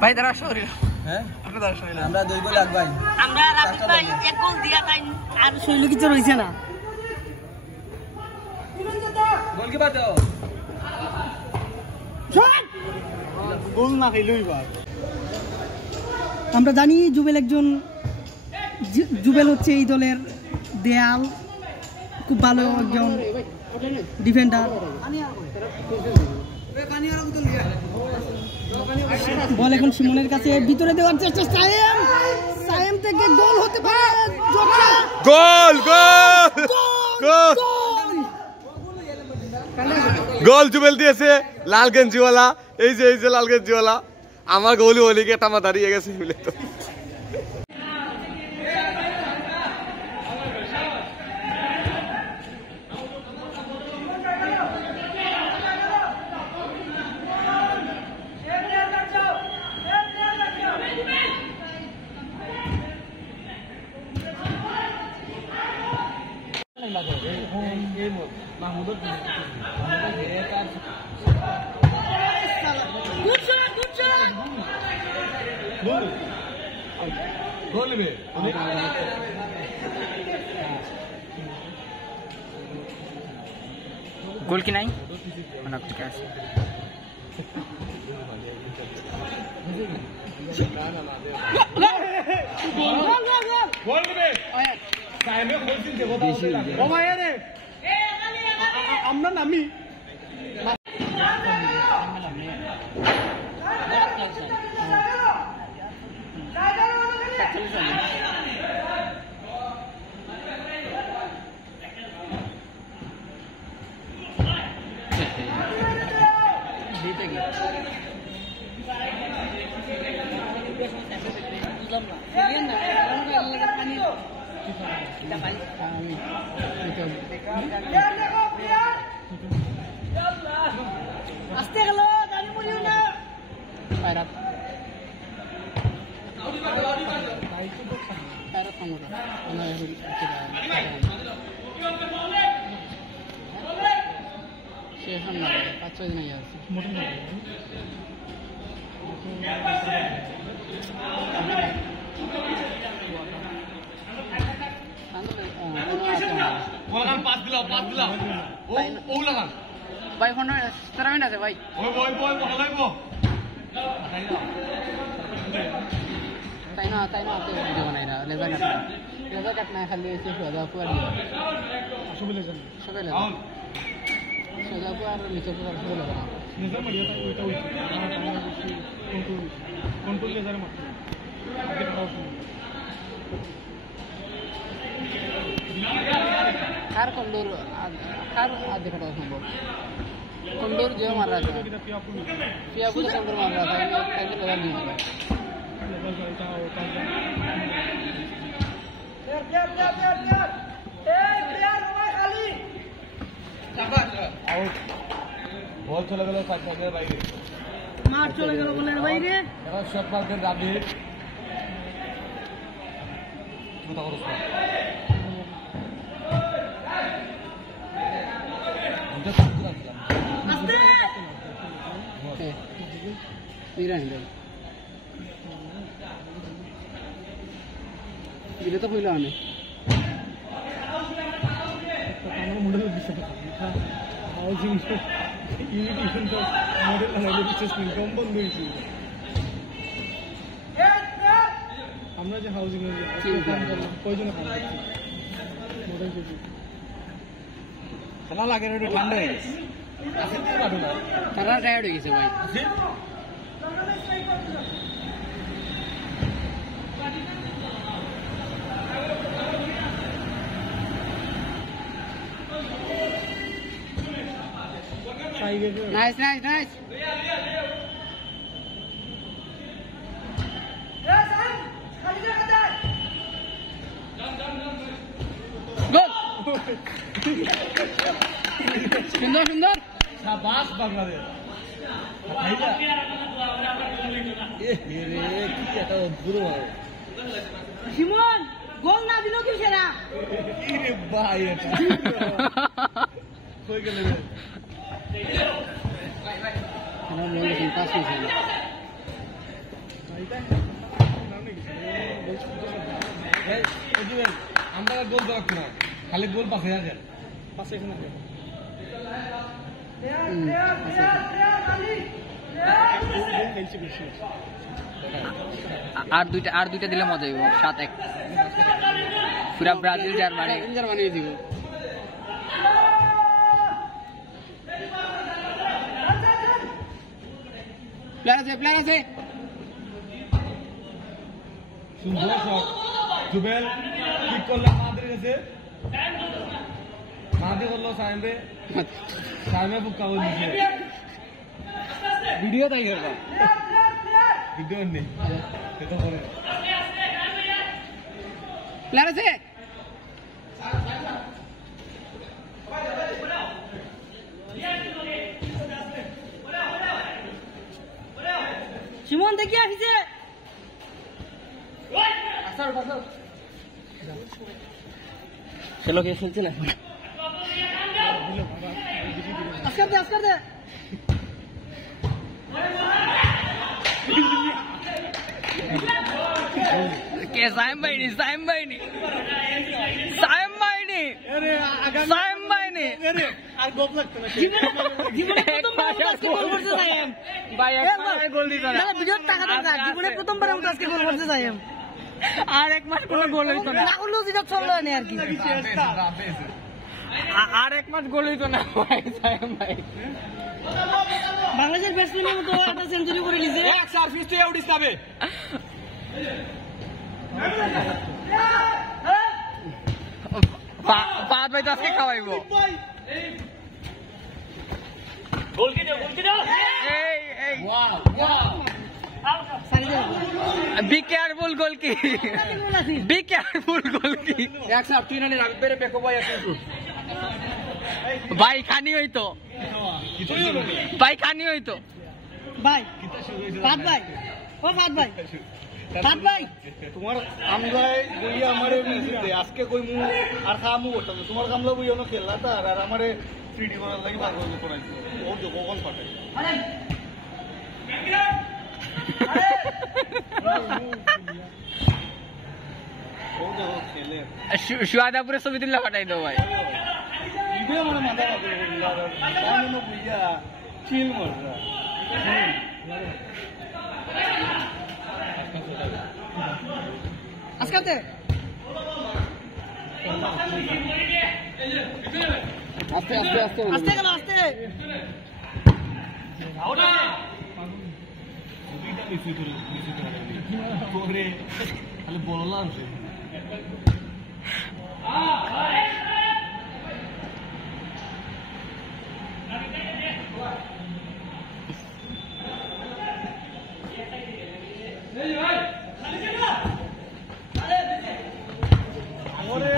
ভাই দাঁড়া শরীর হ্যাঁ আপনি দাঁড়া শরীর আমরা 2 গোল আগ ভাই আমরা রাফিক ভাই এক গোল দিয়া তাই আর শৈল কিছু রইছে না গোলকিপার দাও শট গোল না খেলুই ভাই আমরা জানি জুবেল হচ্ছে এই দলের দেয়াল খুব ভালো একজন ডিফেন্ডার বল এখন সুমনের কাছে ভিতরে দেওয়ার চেষ্টা সায়েম থেকে গোল হতে পারে গোল গোল জুবেল দিয়েছে লাল গেঞ্জিওয়ালা এই যে লাল গেঞ্জিওয়ালা আমার গোলি ওলিকে টামা দাঁড়িয়ে গেছে বলে তো গোল কি নাই মানে ঠিক আছে গোল দিবে সাইমে বলছিস যে কথা বলতে লাগে ও ভাই রে আমরা নামি আস্তে গেল গাড়ি মরিও না পায়রা শেষ না 5-6 দিন আগে আছে পাস দিলা ও লাগান ভাই ফোন স্টারমেন্ট আছে ভাই ওই বলাইব তাই না ভিডিও বানাই না লেজার কাট না খালি এসে সোজা পুয়ার সবে লেজার সোজা পুয়ার নিচে পুয়ার সবে লেজার লেজার মারিওটা ওইটা কন্ট্রোল লেজার মারতে আগে খাওয়া কার কন্ডোর দেখাটা সম্ভব কন্ডোর যে মারা আছে পিয়াপুর কন্ডোর মারা আছে তাকে লেজার নিয়ে বল চলে গেল সাইডের বাইরে মাঠ চলে গেল বলের বাইরে এখন শট মারতেন রাবির এটা তো হইল অনেক আমার মনে হয় বিষয় হাউজিং ইউনিটেশন তো মডেল অ্যানালিসিস কম বন্ধ হয়েছে আমরা যে হাউজিং এর কয়জনে কাজ করছি মডেল কিছু খেলা লাগে একটু ঠান্ডা হয়ে গেছে তারা টায়ার্ড হয়ে গেছে ভাই Nice. Good. সুন্দর শাবাশ বাংলাদেশ কি একটা অদ্ভুত শিমন গোল না দিল কি সেরা ভাই এটা কই গেল আমরা বলছি পাস হইছে আমরা গোল দেওয়া না খালি গোল পাশে আছে পাশে এখানে আর দুইটা দিলে মজা হইব 7-1 পুরা ব্রাজিল জার্মানি দিব প্লেয়ার আছে সুন্দর শট জুবেল কিক করলো মাদ্রিদ আছে মাদ্রিদ করলো সাইমে বুকা হল দিছে ভিডিও তাই করবা ভিডিও নেই এটা করে প্লেয়ার আছে সিমন দেখি আসছে খেলো কে খেলছে না আজকার দে কে সাইম ভাইনি আর গোপ লাগতো না জীবনে প্রথমবার আজকে গোল করতে যাইম ভাই একবার গোল দিত না ভিডিও টাকা দরকার জীবনে প্রথমবার আজকে গোল করতে যাইম আর এক মাস কোনো গোল হইতো না না করলেও যেটা চললো না আর কি আর এক মাস গোল হইতো না ভাই সাইম ভাই বাংলাদেশের ব্যাটসম্যানের মতো একটা সেঞ্চুরি করে নিছে এক সার্ভিস তুই আউট দিতে পাঁচ ভাই তো আজকে খাওয়াইবো বি কেয়ারফুল গোল কি এক সাথ তুই নালে রাবি পেরে বেকো ভাই আছে ভাই খানি হইতো ভাই ফাত ভাই ও ফাত ভাই তোমার আমলাই বইয়া আমারে মিলতে আজকে কই মু আর খামু ওটা তোমার কামলা বইয়া না খেললা তার আর আমারে 3D করার লাগি পাগল করাইছো ও তো গোগল পাঠাই ও তো খেলে সুয়াদাপুরে ছবি তুললে পাঠাই দাও ভাই ইবে মানে মাথা পাগল করিলা আর মনে বইয়া চিল মাররা আজকাতে আস্তে কেন আস্তে খালি বললাম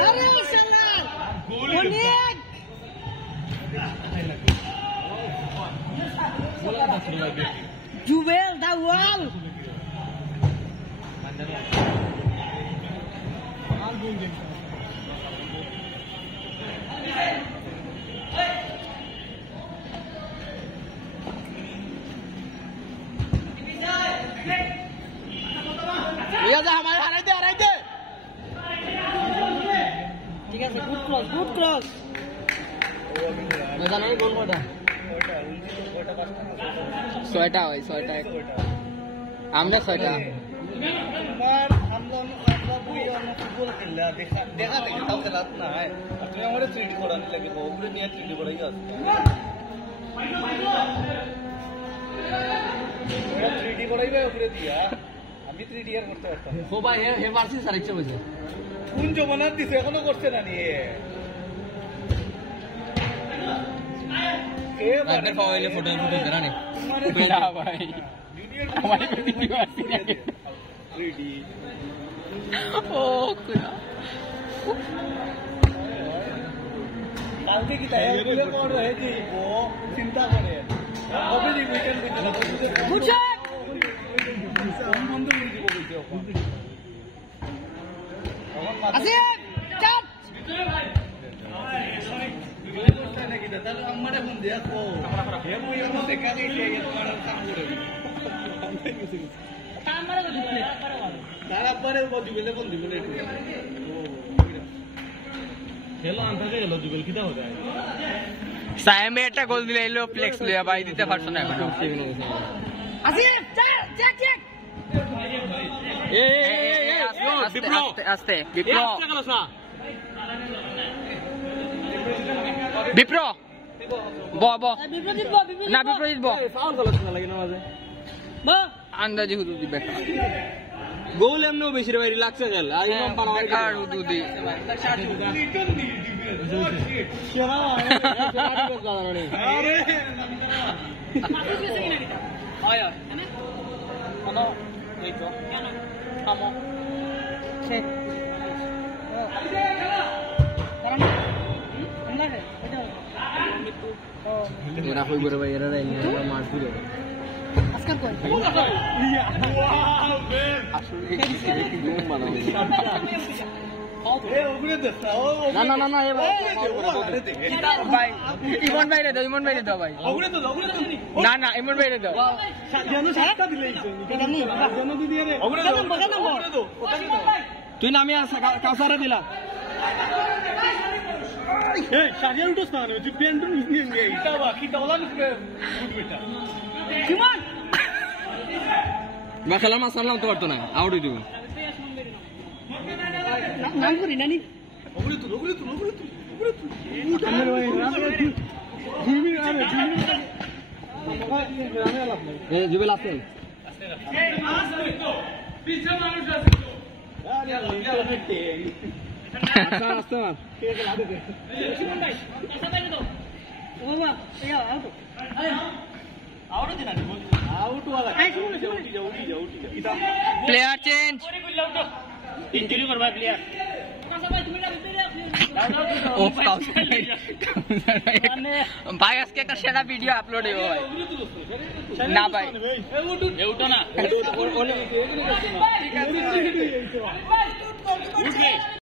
আরে শালা অনেক জুবেল দা ওয়াল হারাইতে ঠিক আছে গুড ক্রস জানো গোল কয়টা 6টা হয় 6টা আমরা 6টা তোমার আমরা বইয়া ফুটবল খেললা দেখা দেখি তাও খেলাত না আর তুমি আমারে 3D করার লাগে ওগুলো নিয়ে 3D করাই আছে 3D করাইবে ওগুলো দিয়া আমি 3D আর করতে পারতাম ও ভাই হে মারছি স্যার ইচ্ছা হইছে কোন জমানার দিছে এখনো করছে না নিয়ে রাতের পাওয়াইলে ফটো দেনা নে না ভাই জুনিয়র আমার ভিডিও আছে না 3D ও কুয়া কালকে কি তাই বলে কোন রহে যে ও চিন্তা করে কবে দি উইকেন্ড দিতে গুড শট বন্ধ করে দিব কইছে আছে চাপ নাকি তাহলে আমারে ফোন দেখো হে বই আমার দেখা গেছে তোমার কাম করে তার আব্বারে জুবেলে কোন দিবেন একটু খেলো আনতে গেল জুবেল কিটা হতে সায়েমে একটা গোল দিলে এলো ফ্লেক্স লইয়া ভাই দিতে পারছো না এখন আসিফ চেক চেক আস্তে আস্তে বিপ্র বিপ্র ব বিপ্রজিৎ না বিপ্রজিৎ ব ফাউল গলত না লাগে না মাঝে আন্দাজি হুদুদ দিবে গোল এমনও বেশি রে ভাই রিল্যাক্স হয়ে গেল আর ইমাম পারা বেকার হুদুদ দি সেরা আরে আয়া কোন এই তো আমো চেক এরা কই বড় ভাই এরা মার দিলে আজকাল কই না না না না এ ভাই ভাই ইমন ভাই রে দাও ভাই না না ইমন ভাই রে দাও তুই নামে কাউসারে দিলা বা খেলার মাছ সামলাম তো পারতো না আউট হয়ে দেবো নাম করি নানি জুবেল আসেন প্লেয়ার চেঞ্জ ভাই আজকে একটা সেরা ভিডিও আপলোড হইব ভাই না ভাই না